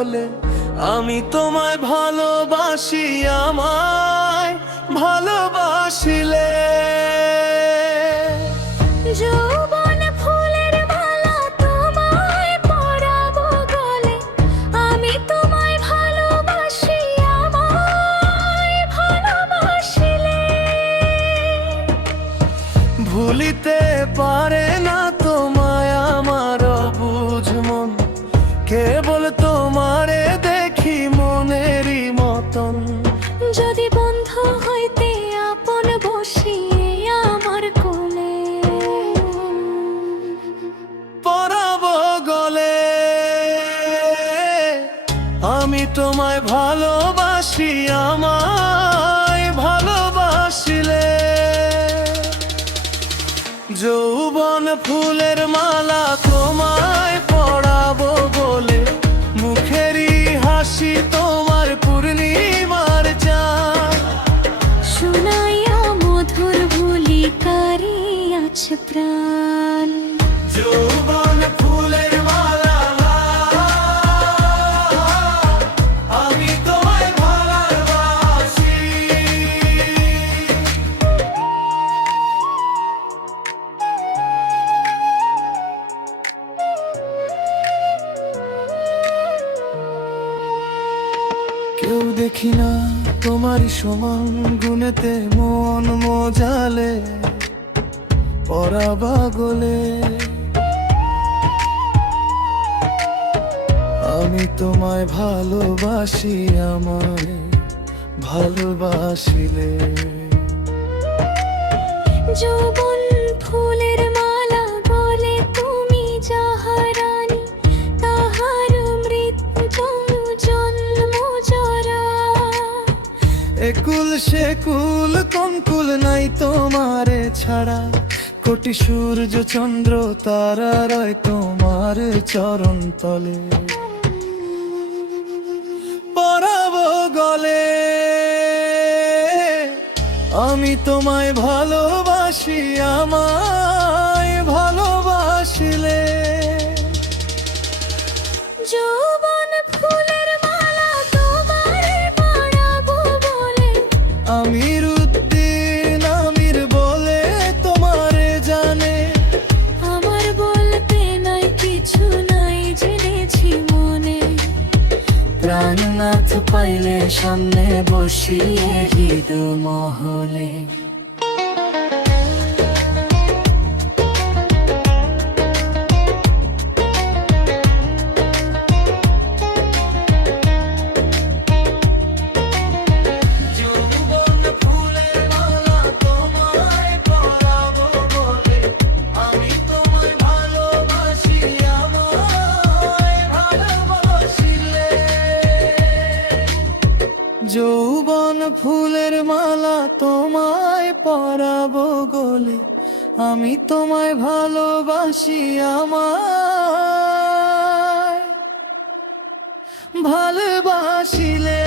গলে আমি তোমায় ভালোবাসি, আমায় ভালোবাসিলে। যৌবন ফুলের মালা তোমায় পরাবো গলে, আমি তোমায় ভালোবাসি, আমায় ভালোবাসিলে। ভুলিতে পারে না তোমায় আমার অবুঝ মন, কেবল তোমারে দেখি মনেরই মতন। যদি বন্ধু হইতে আপন বসিয়ে আমার কোলে পরাবো গলে আমি তোমায় ভালোবাসি, আমায় ভালোবাসিলে। যৌবন ফুলের মালা তোমায় পরাবো বলে, মুখেরই হাসি তোমার পূর্ণিমার চাঁদ। শুনাইয়া মধুর বুলি কারি আছে প্রাণ। যৌবন ফুলের মালা আমি তোমায় ভালোবাসি। কেউ দেখি না তোমারই সমান গুণেতে মন মজালে পরাবা গলে। আমি তোমায় ভালোবাসি, আমায় ভালোবাসিলে। যৌবন ফুলের মালা গলে তুমি যাহারানি, তাহার মৃত্যু জন্ম জরা। একুল সেকুল কঙ্কুল নাই তোমারে ছাড়া, কোটি সূর্য চন্দ্র তারা রয় তোমার চরণ তলে। পরাবো গলে আমি তোমায় ভালোবাসি, আমায় ভালোবাসিলে। যৌবন ফুলের মালা তোমারে পরাবো বলে, আমির উদ্দিন আমির বলে তোমারে জানে। আমার বলতে নাই কিছু নাই জেনেছি মনে। প্রাণনাথ পাইলে সামনে বসিয়ে হৃদ মহলে। যৌবন ফুলের মালা তোমায় পরাবো বলে, আমি তোমায় ভালোবাসি, আমায় ভালোবাসিলে। যৌবন ফুলের মালা তোমায় পরাবো গলে, আমি তোমায় ভালোবাসি, আমায় ভালোবাসিলে।